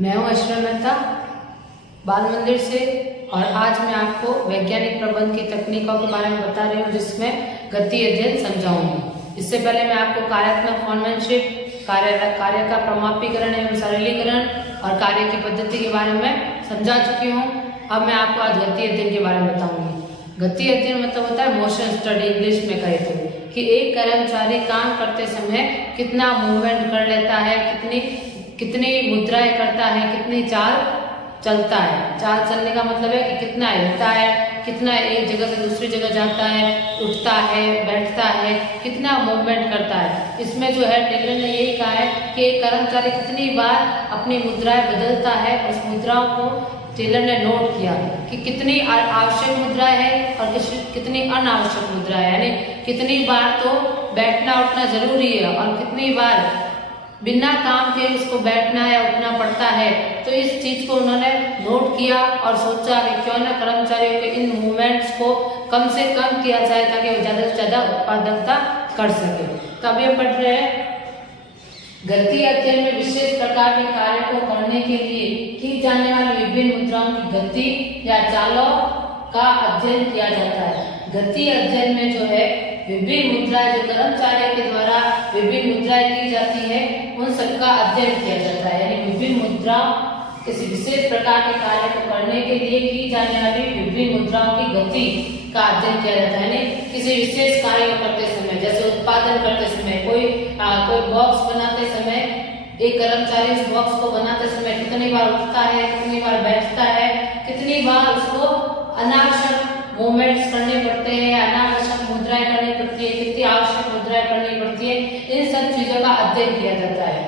मैं हूँ ऐश्वर्या मेहता बाल मंदिर से और आज मैं आपको वैज्ञानिक प्रबंध की तकनीकों के बारे में बता रही हूँ जिसमें गति अध्ययन समझाऊंगी। इससे पहले मैं आपको कार्यात्मक फॉर्मेनशिप, कार्य का प्रमापीकरण एवं सरलीकरण और कार्य की पद्धति के बारे में समझा चुकी हूँ। अब मैं आपको आज गति अध्ययन के बारे में बताऊंगी। गति अध्ययन मतलब होता है मोशन स्टडी, इंग्लिश में कहे तो, कि एक कर्मचारी काम करते समय कितना मूवमेंट कर लेता है, कितनी मुद्राएं करता है, कितनी चाल चलता है। चाल चलने का मतलब है कि कितना हिलता है, कितना एक जगह से दूसरी जगह जाता है, उठता है, बैठता है, कितना मूवमेंट करता है। इसमें जो है टेलर ने यही कहा है कि एक कर्मचारी कितनी बार अपनी मुद्राएं बदलता है। उस मुद्राओं को टेलर ने नोट किया कि कितनी आवश्यक मुद्रा है और कितनी अनावश्यक मुद्रा है, यानी कितनी बार तो बैठना उठना जरूरी है और कितनी बार बिना काम के उसको बैठना या उठना पड़ता है। तो इस चीज को उन्होंने नोट किया और सोचा कि क्यों ना कर्मचारियों के इन मूवमेंट्स को कम से कम किया जाए ताकि वो ज्यादा से ज्यादा उत्पादकता कर सके। तो अब ये पढ़ रहे हैं, गति अध्ययन में विशेष प्रकार के कार्य को करने के लिए की जाने वाली विभिन्न मुद्राओं की गति या चालों का अध्ययन किया जाता है। गति अध्ययन में जो है विभिन्न मुद्राएं जो कर्मचारियों के द्वारा विभिन्न मुद्राएं की जाती है उन सबका अध्ययन किया जाता है। यानी विभिन्न मुद्राओं किसी विशेष प्रकार के कार्य को करने के लिए की जाने वाली विभिन्न मुद्राओं की गति का अध्ययन किया जाता है। यानी किसी विशेष कार्य को करते समय, जैसे उत्पादन करते समय, कोई बॉक्स बनाते समय, एक कर्मचारी उस बॉक्स को बनाते समय कितनी बार उठता है, कितनी बार बैठता है, कितनी बार उसको अनावश्यक मूवमेंट्स करने पड़ते हैं, अनावश्यक मुद्राएं करनी पड़ती है, कितनी आवश्यक मुद्राएं करनी पड़ती है, इन सब चीजों का अध्ययन किया जाता है।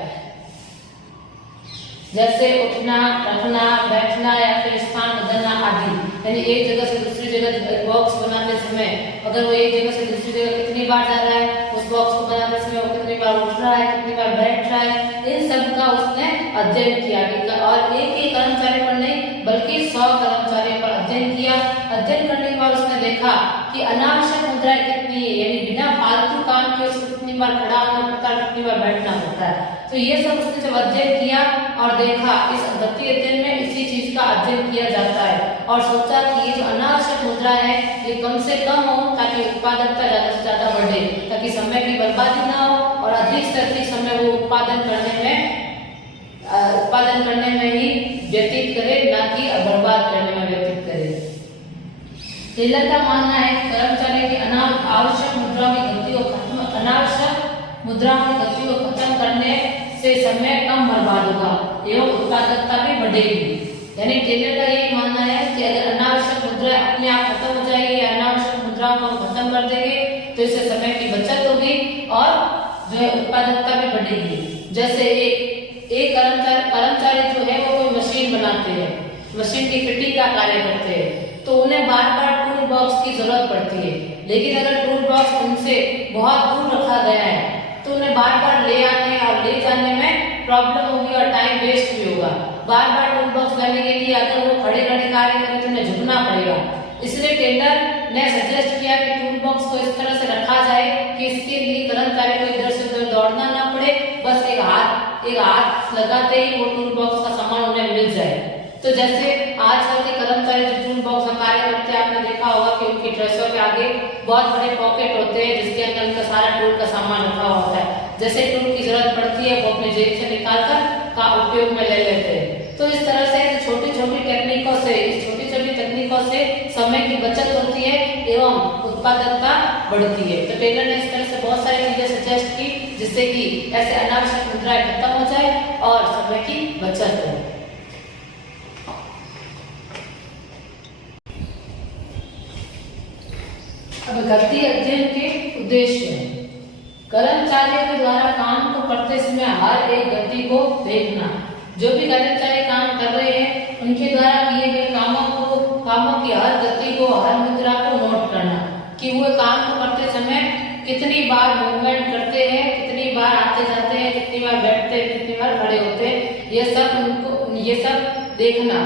जैसे उठना, रखना, बैठना या फिर स्थान बदलना आदि। यानी एक जगह से दूसरी जगह बॉक्स बनाते समय अगर वो एक जगह से दूसरी जगह कितनी बार जा रहा है, उस बॉक्स को बनाते समय वो कितनी बार उठ रहा है, कितनी बार बैठ रहा है, इन सब का उसने अध्ययन किया। और एक ही कर्मचारी पर नहीं बल्कि 100 कर्मचारियों पर अध्ययन किया। अध्ययन करने के बाद उसने देखा कि अनावश्यक मुद्राएं कितनी है, यानी बिना फालतू काम के उसको कितनी बार खड़ा होना पड़ता है, कितनी बार बैठना पड़ता है। तो ये सब उसने जब अध्ययन किया और देखा, इस गति अध्ययन में इसी चीज का अध्ययन किया जाता है और सोचा कि ये जो अनावश्यक मुद्रा है ये कम से कम हो ताकि उत्पादकता ज्यादा से ज्यादा बढ़े, ताकि समय की बर्बादी ना हो और अधिक से अधिक समय वो उत्पादन करने में ही व्यतीत करे, ना कि बर्बाद करने में व्यतीत करे। टेलर का मानना है कि कर्मचारी की अनावश्यक मुद्राओं की गति को खत्म करने से समय कम बर्बाद होगा एवं उत्पादकता भी बढ़ेगी। यानी टेलर का यही मानना है कि अगर अनावश्यक मुद्राएं अपने आप खत्म हो जाएगी, अनावश्यक मुद्राओं को खत्म कर देंगे तो इससे समय की बचत होगी और जो है उत्पादकता भी बढ़ेगी। जैसे एक कर्मचारी जो है वो कोई मशीन बनाते हैं, मशीन की फिटिंग का कार्य करते हैं, तो उन्हें बार बार टूल बॉक्स की जरूरत पड़ती है। लेकिन अगर टूल बॉक्स उनसे बहुत दूर रखा गया है तो उन्हें बार बार ले आने और ले जाने में प्रॉब्लम होगी और टाइम वेस्ट भी होगा। बार बार टूल बॉक्स लाने के लिए अगर वो खड़े खड़े कार्य करें तो उन्हें झुकना पड़ेगा। इसलिए टेलर ने सजेस्ट किया कि टूल बॉक्स को इस तरह से रखा जाए कि इसके लिए कर्मचारी को इधर से उधर दौड़ना ना पड़े, बस एक हाथ लगाते ही वो टूल बॉक्स का सामान उन्हें मिल जाए। तो जैसे आजकल के कर्मचारी जो टूल बॉक्स का कार्य करते हैं, आपने देखा होगा कि उनकी ड्रेसों के आगे बहुत बड़े पॉकेट होते हैं जिसके अंदर उनका सारा टूल का सामान रखा होता है। जैसे टूल की जरूरत पड़ती है वो अपने जेब से निकालकर का उपयोग में ले लेते हैं। तो इस तरह से छोटी छोटी तकनीकों से समय की बचत होती है एवं उत्पादकता बढ़ती है। तो टेलर ने इस तरह से बहुत सारी चीजें सजेस्ट की जिससे कि ऐसे अनावश्यक मुद्राएं खत्म हो जाए और समय की बचत हो। अब गति अध्ययन के उद्देश्य हैं। कर्मचारियों के द्वारा काम को करते समय हर एक गति को देखना। जो भी कर्मचारी काम कर रहे हैं उनके द्वारा किए गए कामों की हर गति को, हर मुद्रा को नोट करना कि वो काम को करते समय कितनी बार मूवमेंट करते हैं, कितनी बार आते जाते हैं, कितनी बार बैठते हैं, कितनी बार खड़े होते हैं, ये सब देखना।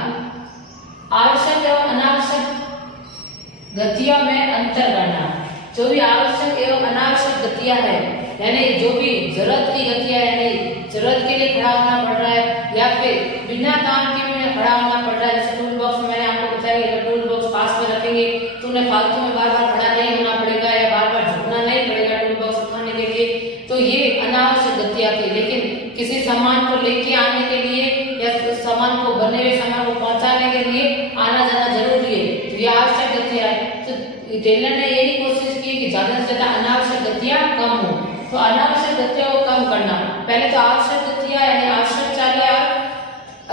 आवश्यक एवं अनावश्यक गतियों में अंतर करना। जो भी आवश्यक एवं अनावश्यक गतियां है, यानी जो भी जरूरत की गतियां, यानी जरूरत के लिए खड़ा होना पड़ रहा है या फिर बिना काम के उन्हें खड़ा होना पड़ रहा है। जैसे टूल बॉक्स में मैंने आपको बताया कि अगर टूल बॉक्स पास में रखेंगे तो उन्हें फालतू में बार बार खड़ा नहीं होना पड़ेगा या बार बार झुकना नहीं पड़ेगा टूल बॉक्स उठाने के लिए। तो ये अनावश्यक गतियां थी। लेकिन किसी सामान को लेके आने के लिए या उस सामान को बने हुए सामान को पहुंचाने के लिए आना जाना जरूरी है, तो ये आवश्यक गतियां है। तो टेलर ने यही कोशिश की कि ज्यादा से ज्यादा अनावश्यक गतियां कम हो। तो अनावश्यक गतियों को कम करना, पहले तो आवश्यक गतियां यानी आवश्यक चालें और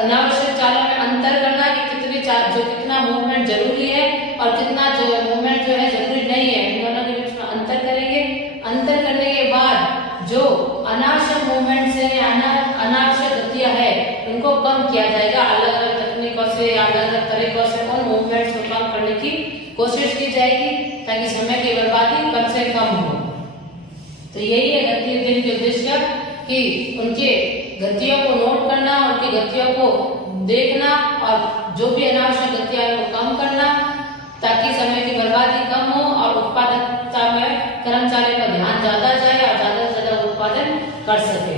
अनावश्यक चालों में अंतर करना कि कितनी चाल जो कितना मूवमेंट जरूरी है और कितना जो मूवमेंट जो है जरूरी नहीं है, इन दोनों के बीच में अंतर करेंगे। अंतर करने के बाद जो अनावश्यक मूवमेंट्स है अनावश्यक गतियां है उनको कम किया जाएगा। अलग अलग तकनीकों से अलग अलग तरीकों से उन मूवमेंट्स को कम करने की कोशिश की जाएगी ताकि समय की बर्बादी कम से कम हो। तो यही है गति अध्ययन के उद्देश्य कि उनके गतियों को नोट करना, उनकी गतियों को देखना और जो भी अनावश्यक गतियां हैं वो कम करना ताकि समय की बर्बादी कम हो और उत्पादकता में कर्मचारी का ध्यान ज्यादा जाए और ज्यादा से ज्यादा उत्पादन कर सके।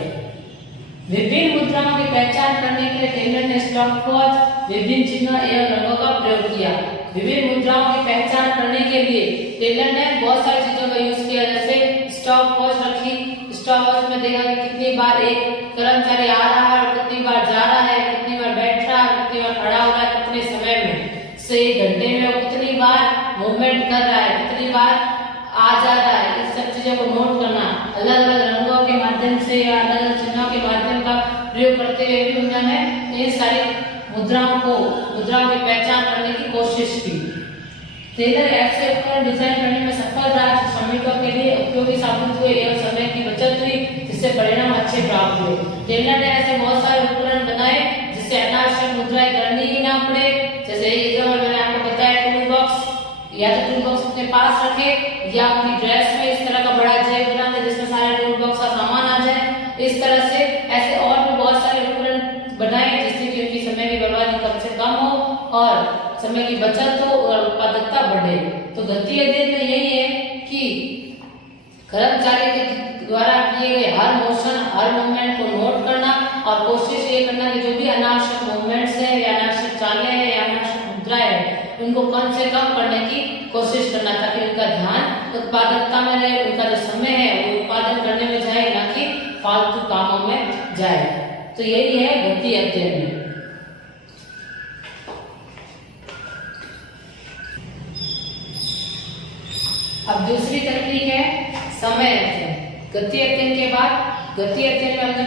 विभिन्न मुद्राओं की पहचान करने के लिए टेलर ने स्टॉप वॉच, विभिन्न चिन्हों एवं रंगों का प्रयोग किया। विभिन्न मुद्राओं की पहचान करने के लिए टेलर ने बहुत सारी चीजों का यूज किया। जैसे स्टॉप वॉच रखी, स्टॉप वॉच में देखा कि कितनी बार एक कर्मचारी आ रहा है और कितनी बार जा रहा है, कितनी बार बैठ रहा है, कितनी बार खड़ा हो रहा है, कितने समय में से 1 घंटे में वो कितनी बार मूवमेंट कर रहा है, कितनी बार आ जा रहा है। इस सब चीजों को नोट करना, अलग अलग रंगों के माध्यम से या अलग अलग चिन्हों के माध्यम का प्रयोग करते हुए भी उन्होंने इन सारी मुद्राओं की पहचान करने की कोशिश की। टेलर ऐसे उपकरण डिजाइन करने में सफल रहा जो श्रमिकों के लिए उपयोगी साबित हुए एवं समय की बचत हुई, जिससे परिणाम अच्छे प्राप्त हुए। टेलर ने ऐसे बहुत सारे उपकरण बनाए जिससे अनावश्यक मुद्राएं करनी ही ना पड़े। जैसे एग्जाम्पल मैंने आपको बताया टूल बॉक्स, या तो टूल बॉक्स अपने पास रखे या उनकी ड्रेस में इस तरह का बड़ा जेब बना दे जिसमें सारे टूल बॉक्स का सामान आ जाए। इस तरह से ऐसे और भी बहुत सारे उपकरण बनाए जिससे कि उनकी समय की बर्बादी कम से कम हो और समय की बचत हो और उत्पादकता बढ़े। तो गति अध्ययन में यही है कि कर्मचारी के द्वारा किए गए हर मोशन, हर मूवमेंट को नोट करना और कोशिश ये करना कि जो भी अनावश्यक मूवमेंट्स है या अनावश्यक चालें हैं या अनावश्यक मुद्राएं हैं उनको कम से कम करने की कोशिश करना ताकि उनका ध्यान उत्पादकता में रहे, उनका जो समय है वो उत्पादन करने में जाए ना कि फालतू कामों में जाए। तो यही है गति अध्ययन में। अब दूसरी तकनीक है समय अध्ययन। गति अध्ययन के बाद गति अध्ययन में हमने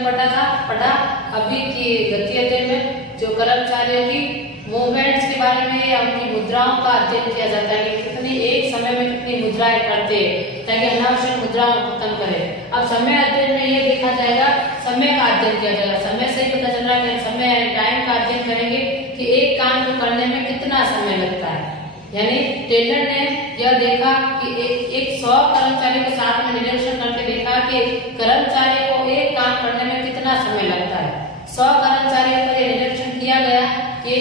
पढ़ा अभी कि गति अध्ययन में जो कर्मचारियों की मूवमेंट्स के बारे में या उनकी मुद्राओं का अध्ययन किया जाता है कि कितनी एक समय में कितनी मुद्राएं करते हैं ताकि अनावश्यक मुद्राओं को खत्म करें। अब समय अध्ययन में ये देखा जाएगा, समय का अध्ययन किया जाएगा। समय से ही पता चल रहा है कि समय टाइम का अध्ययन करेंगे कि एक काम को करने में कितना समय लगता है। यानी टेलर ने यह देखा कि एक 100 कर्मचारी के साथ में निरीक्षण करके देखा कि कर्मचारी को एक काम करने में कितना समय लगता है। 100 कर्मचारियों का निरीक्षण किया गया कि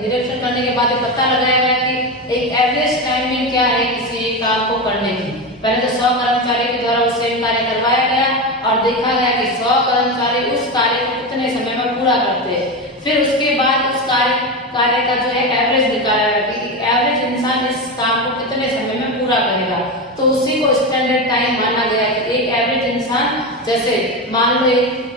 निरीक्षण करने के बाद पता लगाया गया कि एक एवरेज टाइमिंग क्या है किसी एक काम को करने की। पहले तो 100 कर्मचारी के द्वारा उस सेम कार्य करवाया गया और देखा गया कि 100 कर्मचारी उस कार्य को कितने समय में पूरा करते हैं। फिर उसके बाद उस कार्य का जो है एवरेज निकाला गया कि एवरेज इंसान इस काम को कितने समय में पूरा करेगा। तो उसी को स्टैंडर्ड टाइम माना गया कि एक एवरेज इंसान, जैसे मान लो एक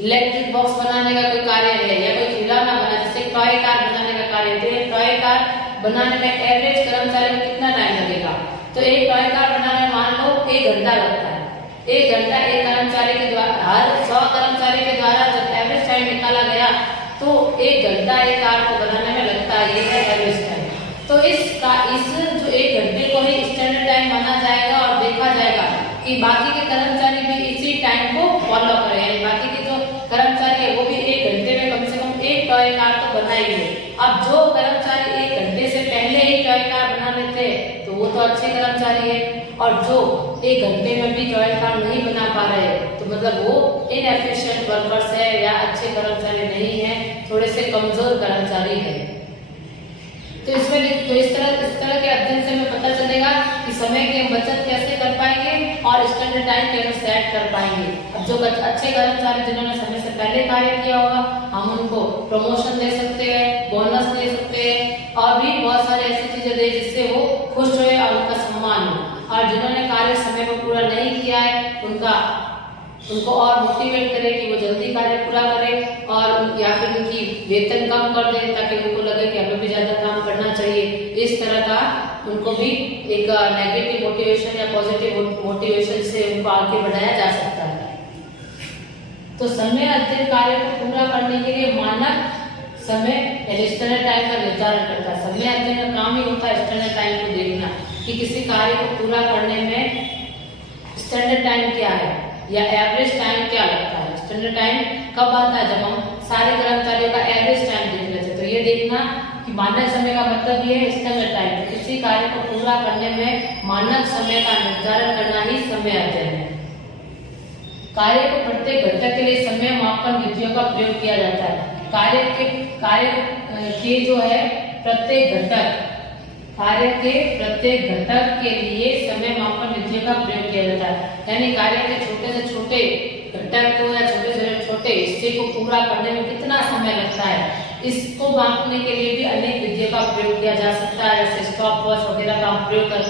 इलेक्ट्रिक बॉक्स बनाने का कोई कार्य है या कोई खिलौना बना, जैसे टॉय कार बनाने का कार्य है, टॉय कार बनाने में एवरेज कर्मचारी को कितना टाइम लगेगा। तो एक टॉय कार बनाने में मान लो 1 घंटा लगता है। 1 घंटा एक कर्मचारी के द्वारा, हर 100 कर्मचारी के द्वारा जब एवरेज टाइम निकाला गया तो 1 घंटा एक कार को बनाने में लगता है, ये है एवरेज टाइम। तो इस जो 1 घंटे को ही स्टैंडर्ड टाइम माना जाएगा और देखा जाएगा कि बाकी के कर्मचारी भी इसी टाइम को फॉलो करें, यानी बाकी के जो कर्मचारी है वो भी 1 घंटे में कम से कम एक टॉय कार तो बनाएंगे। अब जो कर्मचारी 1 घंटे से पहले ही टॉय कार बना लेते हैं तो वो तो अच्छे कर्मचारी है, और जो 1 घंटे में भी टॉय कार नहीं बना पा रहे तो मतलब वो इनएफिशिएंट वर्कर्स है या अच्छे कर्मचारी नहीं है, थोड़े से कमजोर कर्मचारी है। तो इस तरह के अध्ययन से हमें पता चलेगा कि समय की बचत कैसे कर पाएंगे और स्टैंडर्ड टाइम टेबल सेट कर पाएंगे। अब जो अच्छे कर्मचारी जिन्होंने समय से पहले कार्य किया होगा हम उनको प्रमोशन दे सकते हैं, बोनस दे सकते हैं और भी बहुत सारी ऐसी चीजें दे जिससे वो खुश हुए और उनका सम्मान हो। और जिन्होंने कार्य समय पर पूरा नहीं किया है उनको और मोटिवेट करें कि वो जल्दी कार्य पूरा करें और या फिर उनकी वेतन कम कर दें ताकि उनको लगे कि हमें भी ज्यादा काम करना चाहिए। इस तरह का उनको भी एक नेगेटिव मोटिवेशन या पॉजिटिव मोटिवेशन से उनको आगे बढ़ाया जा सकता है। तो समय अध्ययन कार्य को पूरा करने के लिए मानक समय स्टैंडर्ड टाइम का निर्धारण करता है। समय अध्ययन का काम ही होता है स्टैंडर्ड टाइम को देखना कि किसी कार्य को पूरा करने में स्टैंडर्ड टाइम क्या है या एवरेज टाइम क्या लगता है। स्टैंडर्ड टाइम कब आता है? जब हम सारे कर्मचारियों का एवरेज टाइम देख लेते हैं। तो ये देखना कि मानक समय का मतलब ये है स्टैंडर्ड टाइम। तो किसी कार्य को पूरा करने में मानक समय का निर्धारण करना ही समय अध्ययन है। कार्य को प्रत्येक घटक के लिए समय मापन विधियों का प्रयोग किया जाता है। कार्य के जो है प्रत्येक घटक के लिए समय मापन विधियों का प्रयोग किया जाता है। यानी कार्य के छोटे से छोटे घटक को या छोटे से छोटे हिस्से को पूरा करने में कितना समय लगता है, इसको मापने के लिए भी अनेक विधियों का प्रयोग किया जा सकता है। जैसे स्टॉप वॉच वगैरह का प्रयोग कर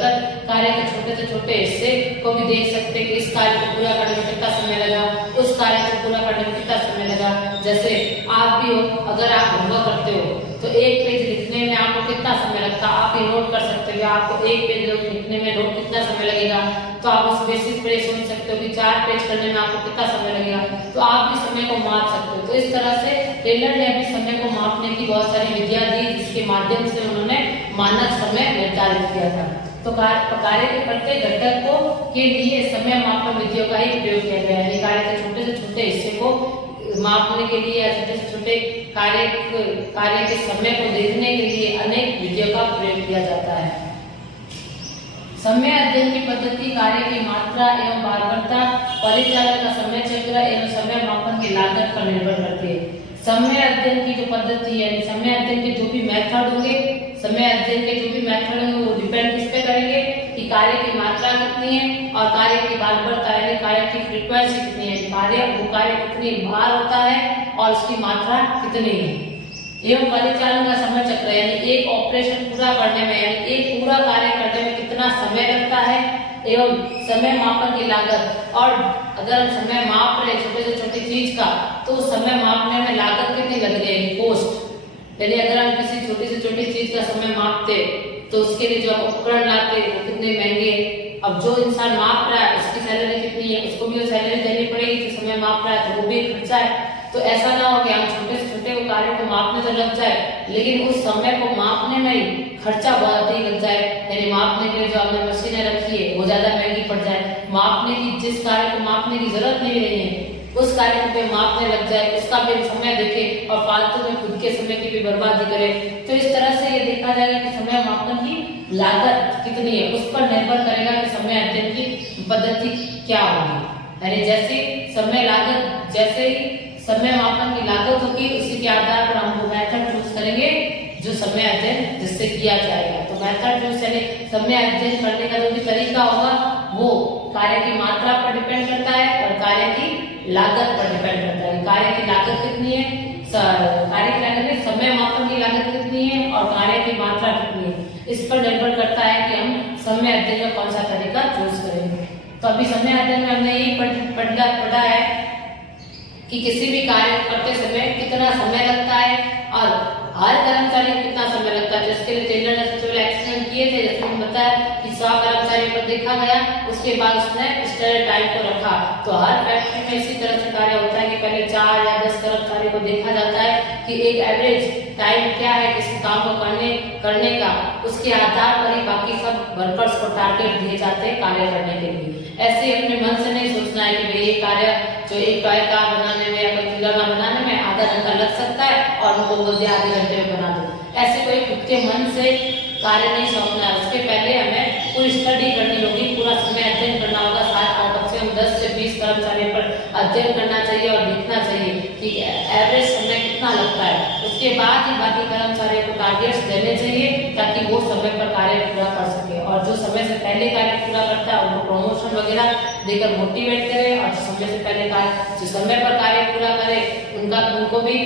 कार्य के छोटे से छोटे हिस्से को भी देख सकते हैं कि इस कार्य को पूरा करने में कितना समय लगा, उस कार्य को पूरा करने में कितना समय लगा। जैसे आप भी हो, अगर आप होमवर्क करते हो तो एक पेज लिखने में आपको कितना समय लगता है आप ये नोट कर सकते हो। आपको एक पेज लिखने में नोट कितना समय लगेगा, तो आप उस बेसिस पर सोच सकते हो कि 4 पेज करने में आपको कितना समय लगेगा। तो आप भी समय को माप सकते हो। तो इस तरह से टेलर ने भी समय को मापने की बहुत सारी विधियां दी जिसके माध्यम से उन्होंने मानक समय निर्धारित किया था। तो कार्य के प्रत्येक घटक को के लिए समय मापन विधियों का ही प्रयोग किया गया है। कार्य के छोटे से छोटे हिस्से को मापने के लिए या छोटे से छोटे कार्य के समय को देखने के लिए अनेक विधियों का प्रयोग किया जाता है। समय अध्ययन की पद्धति कार्य की मात्रा एवं बारबरता, परिचालन का समय चक्र एवं समय मापन की लागत पर निर्भर करती है। समय अध्ययन की जो पद्धति है, समय अध्ययन के जो भी मेथड होंगे, वो डिपेंड किस पे करेंगे कि कार्य की मात्रा कितनी है और कार्य की बारबरता यानी कार्य की फ्रीक्वेंसी कितनी है। कार्य कितनी बार होता है और उसकी मात्रा कितनी है। एवं परिचालन का समय चक्र यानी एक ऑपरेशन पूरा करने में यानी एक पूरा कार्य करने में कितना समय लगता है एवं समय मापन की लागत। और अगर हम समय माप रहे छोटे से छोटी चीज का तो समय मापने में लागत कितनी लग जाएगी, कॉस्ट। यानी अगर हम किसी छोटी से छोटी चीज का समय मापते तो उसके लिए जो उपकरण लाते वो कितने महंगे। अब जो इंसान माप रहा है उसकी सैलरी कितनी है, उसको भी सैलरी देनी पड़ेगी। जो समय माप रहा है तो वो भी खर्चा है। तो ऐसा ना हो कि हम छोटे से छोटे कार्य को मापने तो लग जाए लेकिन उस समय को मापने में ही खर्चा बहुत ही लग जाए। यानी मापने के लिए जो हमने मशीनें रखी है वो ज्यादा महंगी पड़ जाए। मापने की जिस कार्य को मापने की जरूरत नहीं है उस कार्य को मापने लग जाए, उसका भी समय देखे और फालतू में खुद के समय की भी बर्बादी करे। तो इस तरह से ये देखा जाएगा कि समय मापन की लागत कितनी है, उस पर निर्भर करेगा कि समय अध्ययन की पद्धति क्या होगी। यानी जैसे समय मापन की लागत होगी उसी के आधार पर हम वो मेथड चूज करेंगे जो समय अध्ययन जिससे किया जाएगा। तो मेथड चूज यानी समय अध्ययन करने का जो भी तरीका होगा वो कार्य की मात्रा पर डिपेंड करता है और कार्य की लागत पर डिपेंड करता है। कार्य की लागत कितनी है, समय मापन की लागत कितनी है और कार्य की मात्रा कितनी है, इस पर निर्भर करता है कि हम समय अध्ययन का कौन सा तरीका चूज करेंगे। तो अभी समय अध्ययन में हमने यही पढ़ा है कि किसी भी कार्य करते समय कितना समय लगता है और हर कर्मचारी को कितना समय लगता है। जिसके लिए टेलर ने सबसे पहले एक्सप्लेन किए थे, जैसे मैंने बताया कि 100 कर्मचारियों पर देखा गया, उसके बाद उसने स्टैंडर्ड टाइम को रखा। तो हर फैक्ट्री में इसी तरह से कार्य होता है कि पहले 4 या 10 कर्मचारियों को देखा जाता है कि एक एवरेज टाइम क्या है किसी काम को करने का। उसके आधार पर ही बाकी सब वर्कर्स को टारगेट दिए जाते हैं कार्य करने के लिए। ऐसे अपने मन से नहीं सोचना है कि भाई ये कार्य जो एक टॉय कार बनाने में या कोई खिलौना बनाने में आधा घंटा लग सकता है और उनको बोल दिया आधे घंटे में बना दो। ऐसे कोई खुद के मन से कार्य नहीं सौंपना है। उसके पहले हमें पूरी स्टडी करनी होगी, पूरा समय अध्ययन करना होगा। कम से कम 10 से 20 कर्मचारियों पर अध्ययन करना चाहिए और देखना चाहिए कि एवरेज समय कितना लगता है। उसके बाद ही बाकी कर्मचारियों को टारगेट्स देने चाहिए ताकि वो समय पर कार्य पूरा कर सके। और जो समय से पहले कार्य पूरा करता है उनको प्रमोशन वगैरह देकर मोटिवेट करे और जो समय पर कार्य पूरा करे उनको भी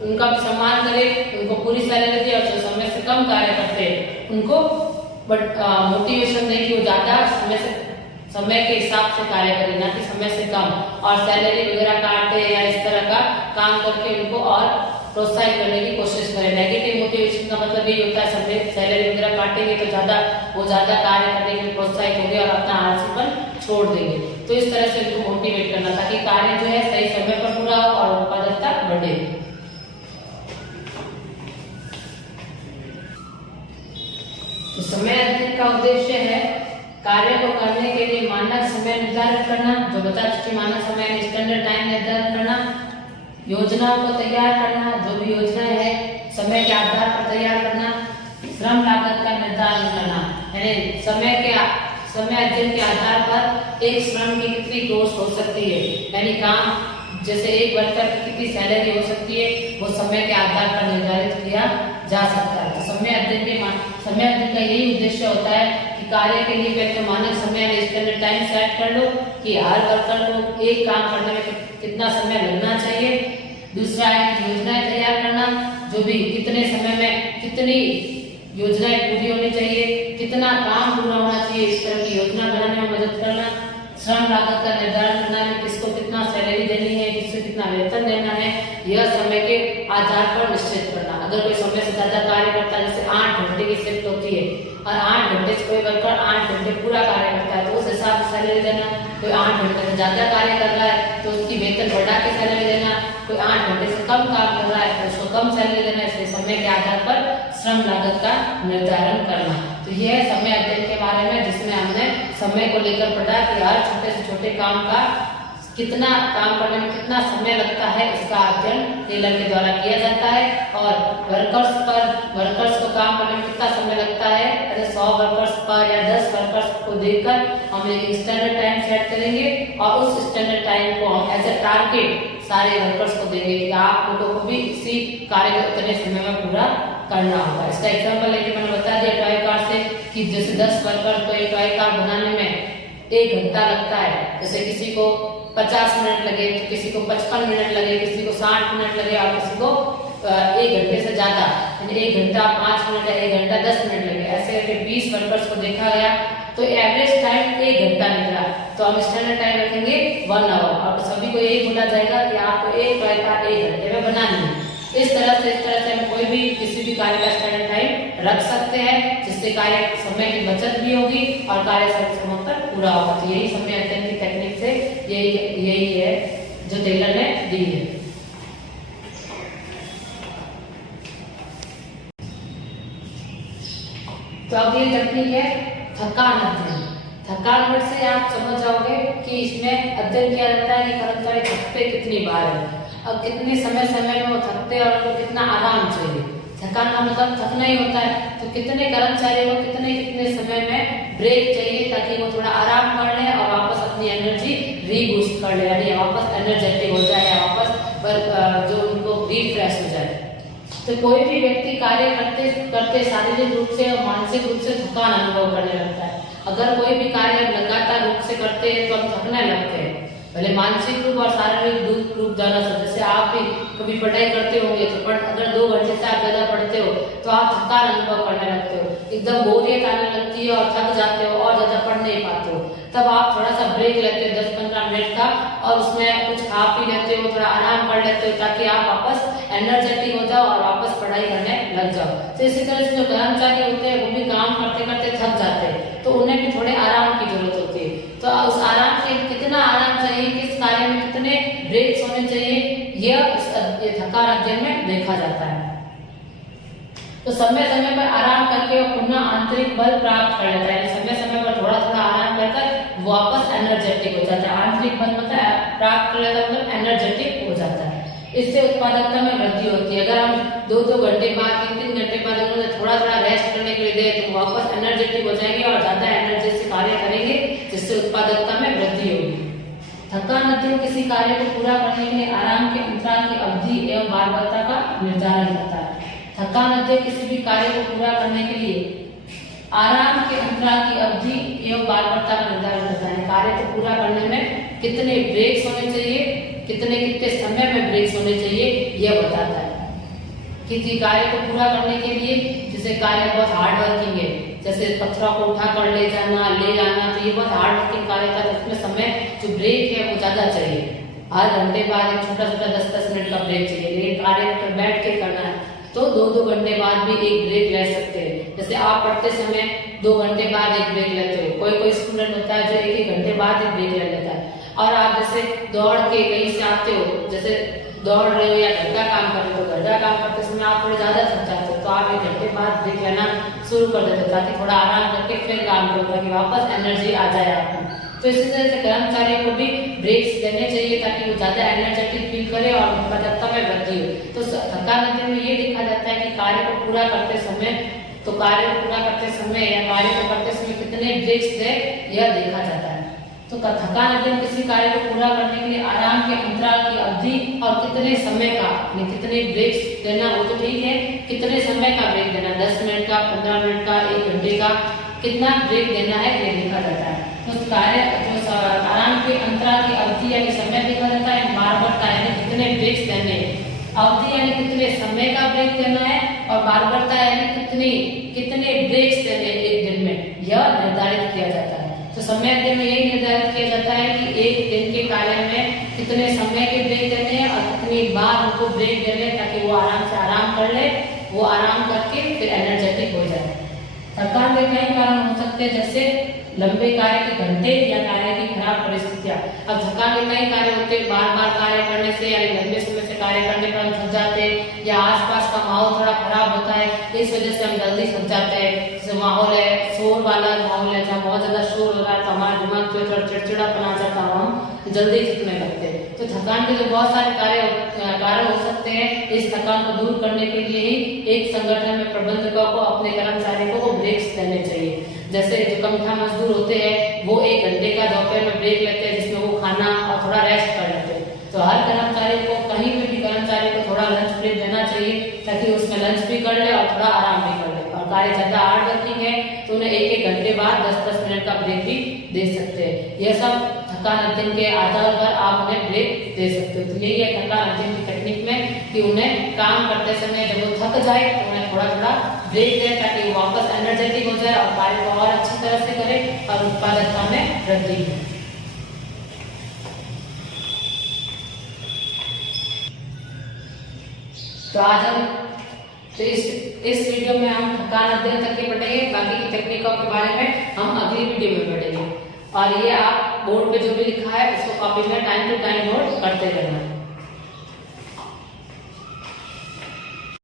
उनका भी सम्मान करें, उनको पूरी सैलरी दे, और जो समय से कम कार्य करते हैं उनको मोटिवेशन दे कि वो ज्यादा समय के हिसाब से कार्य करें, ना कि समय से कम, और सैलरी वगैरह काटे या इस तरह का काम करके उनको और प्रोत्साहित करने की कोशिश करें। नेगेटिव मोटिवेशन का मतलब ये होता है समय सैलरी वगैरह काटेंगे तो वो ज्यादा कार्य करने के लिए प्रोत्साहित होंगे और अपना आलसीपन छोड़ देंगे। तो इस तरह से उनको मोटिवेट करना ताकि कार्य जो है सही समय पर पूरा हो और उत्पादकता बढ़े। तो समय अध्ययन का उद्देश्य है कार्य को करने के लिए मानक समय निर्धारित करना, जो बता चुकी मानक समय स्टैंडर्ड टाइम निर्धारित करना, योजनाओं को तैयार करना, जो भी योजनाएं है समय के आधार पर तैयार करना, श्रम लागत का निर्धारण करना, यानी समय अध्ययन के आधार पर एक श्रम की कितनी कॉस्ट हो सकती है, यानी काम जैसे एक वर्कर की कितनी सैलरी हो सकती है वो समय के आधार पर निर्धारित किया जा सकता है। तो समय अध्ययन का यही उद्देश्य होता है कि कार्य के लिए पहले मानक समय स्टैंडर्ड टाइम सेट कर लो कि हर वर्कर को एक काम करने में कितना समय लगना चाहिए। दूसरा है योजनाएं तैयार करना, जो भी कितने समय में कितनी योजनाएं पूरी होनी चाहिए, कितना काम पूरा होना चाहिए, इस तरह की योजना बनाने में मदद करना। श्रम लागत का निर्धारण करना है, किसको कितना सैलरी देनी है, किसको कितना वेतन देना है, यह समय के आधार पर निश्चित करना। अगर कोई समय से ज्यादा कार्य करता है, जैसे 8 घंटे की शिफ्ट होती है और 8 घंटे से कोई वर्कर 8 घंटे पूरा कार्य करता है तो उस हिसाब से सैलरी देना। कोई 8 घंटे से ज्यादा कार्य कर रहा है तो उसकी वेतन बढ़ा के सैलरी देना। कोई 8 घंटे से कम काम कर रहा है तो उसको कम सैलरी देना। इसलिए समय के आधार पर श्रम लागत का निर्धारण करना। तो यह है समय अध्ययन के बारे में, जिसमें हमने समय को लेकर पढ़ा कि हर छोटे से छोटे काम का कितना काम करने में कितना समय लगता है, इसका अध्ययन टेलर के द्वारा किया जाता है। और वर्कर्स को काम करने में कितना समय लगता है, अरे 100 वर्कर्स पर या 10 वर्कर्स को देखकर हम एक स्टैंडर्ड टाइम सेट करेंगे और उस स्टैंडर्ड टाइम को हम एज ए टारगेट सारे वर्कर्स को देंगे कि आप लोगों को भी इसी कार्य को इतने समय में पूरा करना होगा। इसका एग्जाम्पल लेके मैंने बता दिया टॉय कार से कि जैसे 10 वर्कर को एक टॉय कार बनाने में 1 घंटा लगता है, जैसे किसी को 50 मिनट लगे तो किसी को 55 मिनट लगे, किसी को 60 मिनट लगे और किसी को 1 घंटे से ज्यादा, यानी 1 घंटा 5 मिनट या 1 घंटा 10 मिनट लगे। ऐसे करके 20 वर्कर्स को देखा गया तो एवरेज टाइम 1 घंटा निकला। तो हम स्टैंडर्ड टाइम रखेंगे 1 आवर और सभी को यही बोला जाएगा कि आपको एक टॉय कार 1 घंटे में बनानी है। इस तरह से हम कोई भी किसी भी कार्य का स्टैंडर्ड टाइम रख सकते हैं, जिससे कार्य समय की बचत भी होगी और कार्य समय पर पूरा होगा। तो यही समय अध्ययन की टेक्निक से यही है जो टेलर ने दी है। तो अब ये टेक्निक है थकान अध्ययन। थकान वर्ड से आप समझ जाओगे कि इसमें अध्ययन किया जाता है कि कर्मचारी थकते कितनी बार है और कितने समय में वो थकते और उनको कितना आराम चाहिए। थकान का मतलब थकना ही होता है, तो कितने कर्मचारियों को कितने समय में ब्रेक चाहिए ताकि वो थोड़ा आराम कर ले और वापस अपनी एनर्जी रीबूस्ट कर ले, यानी वापस एनर्जेटिक हो जाए, वापस जो उनको रिफ्रेश हो जाए। तो कोई भी व्यक्ति कार्य करते शारीरिक रूप से और मानसिक रूप से थकान अनुभव करने लगता है। अगर कोई भी कार्य लगातार रूप से करते हैं तो हम थकने लगते हैं, भले मानसिक रूप और शारीरिक रूप दोनों से। जैसे आप भी कभी पढ़ाई करते होंगे तो अगर 2 घंटे से आप ज्यादा पढ़ते हो तो आप थकान अनुभव करने लगते हो, एकदम बोरियत आने लगती है और थक जाते हो और ज्यादा पढ़ नहीं पाते हो। तब आप थोड़ा सा ब्रेक लेते हो 10-15 मिनट का और उसमें कुछ खा पी लेते हो, थोड़ा आराम कर लेते हो ताकि आप वापस एनर्जेटिक हो जाओ और वापस पढ़ाई करने लग जाओ। तो इसी तरह से जो कर्मचारी होते हैं वो भी काम करते करते थक जाते हैं, तो उन्हें भी थोड़े आराम की जरूरत होती है। तो उस आराम के कितना आराम चाहिए, किस कार्य में कितने ब्रेक्स होने चाहिए, यह थकान अध्ययन में देखा जाता है। तो समय समय पर आराम करके पुनः आंतरिक बल प्राप्त कर लेता है, समय समय पर थोड़ा थोड़ा आराम कर वापस एनर्जेटिक हो जाता है। आंतरिक बल मतलब प्राप्त कर लेता है मतलब एनर्जेटिक हो जाता है। इससे उत्पादकता में वृद्धि होती है। अगर हम 2-2 घंटे बाद 3-3 घंटे बाद उन्हें थोड़ा थोड़ा रेस्ट करने के लिए दे तो वापस एनर्जेटिक हो जाएंगे और ज्यादा एनर्जी से कार्य करेंगे, जिससे उत्पादकता में वृद्धि होगी। थकान अध्ययन किसी कार्य को पूरा करने के लिए आराम के अंतराल की अवधि एवं बारबरता का निर्धारण करता है। थकान अध्ययन किसी भी कार्य को पूरा करने के लिए आराम के अंतराल की अवधि एवं बारबरता का निर्धारण करता है। कार्य को पूरा करने में कितने ब्रेक्स होने चाहिए, कितने समय में ब्रेक्स होने चाहिए, यह बताता है। किसी कार्य को पूरा करने के लिए, जैसे कार्य बहुत हार्ड वर्किंग है, जैसे पत्थरों को उठा कर ले जाना, तो ये बहुत हार्ड वर्किंग कार्य था, उसमें समय जो ब्रेक है वो ज्यादा चाहिए। हर घंटे बाद एक छोटा 10-10 मिनट का ब्रेक चाहिए। लेकिन कार्य पर बैठ के करना है तो 2-2 घंटे बाद भी एक ब्रेक ले सकते हैं। जैसे आप पढ़ते समय 2 घंटे बाद एक ब्रेक लेते हो, कोई स्टूडेंट होता है जो 1-1 घंटे बाद एक ब्रेक ले लेता है। और आप जैसे दौड़ के कहीं से आते हो, जैसे दौड़ रहे हो या घर का काम कर रहे हो, तो घर का काम करते समय आप थोड़े ज्यादा थक जाते हो, तो आप 1 घंटे बाद ब्रेक लेना शुरू कर देते हो ताकि थोड़ा आराम करके फिर काम करो, ताकि वापस एनर्जी आ जाए आपको। तो इसी तरह से कर्मचारियों को भी ब्रेक्स देने चाहिए ताकि वो ज्यादा एनर्जेटिक फील करे और उत्पादकता में वृद्धि हो। तो थकान अध्ययन में ये देखा जाता है कि कार्य को पूरा करते समय या कार्य को करते समय कितने ब्रेक्स है यह देखा जाता है। तो थकान अध्ययन किसी कार्य को पूरा करने के लिए आराम के अंतराल की अवधि और कितने समय का, कितने ब्रेक्स देना वो तो ठीक है, कितने समय का ब्रेक देना, 10 मिनट का, 15 मिनट का, 1 घंटे का, कितना ब्रेक देना है ये देखा जाता है। तो कार्य जो आराम के अंतराल की अवधि यानी समय देखा जाता है, बारबरता यानी कितने ब्रेक्स देने, अवधि यानी कितने समय का ब्रेक देना है, और बारबरता यानी कितने ब्रेक्स देने एक दिन में, यह निर्धारित किया जाता है। तो समय अध्ययन में यही निर्धारित किया जाता है कि एक दिन के कार्य में कितने समय के ब्रेक देने हैं और कितनी बार उनको ब्रेक देने, ताकि वो आराम से आराम कर ले, वो आराम करके फिर एनर्जेटिक हो जाए। थकान के कई कारण हो सकते हैं, जैसे लंबे कार्य के घंटे या कार्य की खराब परिस्थितियां। अब थकान के कई कार्य होते हैं, बार-बार कार्य करने से यानी लंबे समय से कार्य करने पर हम थक जाते हैं, या आसपास का माहौल थोड़ा खराब होता है, इस वजह से हम जल्दी थक जाते हैं। जैसे माहौल है, शोर वाला माहौल है, जहाँ बहुत ज्यादा शोर हो रहा है तो हमारा दिमाग जो थोड़ा चिड़चिड़ापन आ जाता है, हम जल्दी थकने लगते हैं। तो थकान के जो बहुत सारे कारण हो सकते हैं, इस थकान को दूर करने के लिए ही एक संगठन में प्रबंधकों को अपने कर्मचारियों को ब्रेक्स देने चाहिए। जैसे जो कमठा मजदूर होते हैं वो 1 घंटे का दोपहर में ब्रेक लेते हैं, जिसमें वो खाना और थोड़ा रेस्ट कर लेते हैं। तो हर कर्मचारी को कहीं पे भी कर्मचारी को थोड़ा लंच ब्रेक देना चाहिए, ताकि उसमें लंच भी कर ले और थोड़ा आराम भी कर ले। और कार्य ज्यादा हार्ड वर्किंग है तो उन्हें 1-1 घंटे बाद 10-10 मिनट का ब्रेक भी दे सकते हैं। यह सब थकान अध्ययन के आधार पर आप उन्हें ब्रेक दे सकते हो। तो यही है थकान अध्ययन की टेक्निक में कि उन्हें काम करते समय जब वो थक जाए तो उन्हें थोड़ा थोड़ा ब्रेक दें, ताकि वो वापस एनर्जेटिक हो जाए और कार्य को और अच्छी तरह से करे और उत्पादकता में वृद्धि हो। तो आज हम इस वीडियो में हम थकान अध्ययन तक के पढ़ेंगे, बाकी की तकनीकों के बारे में हम अगली वीडियो में पढ़ेंगे। और ये आप बोर्ड पे जो भी लिखा है उसको कॉपी में टाइम टू टाइम नोट करते रहना।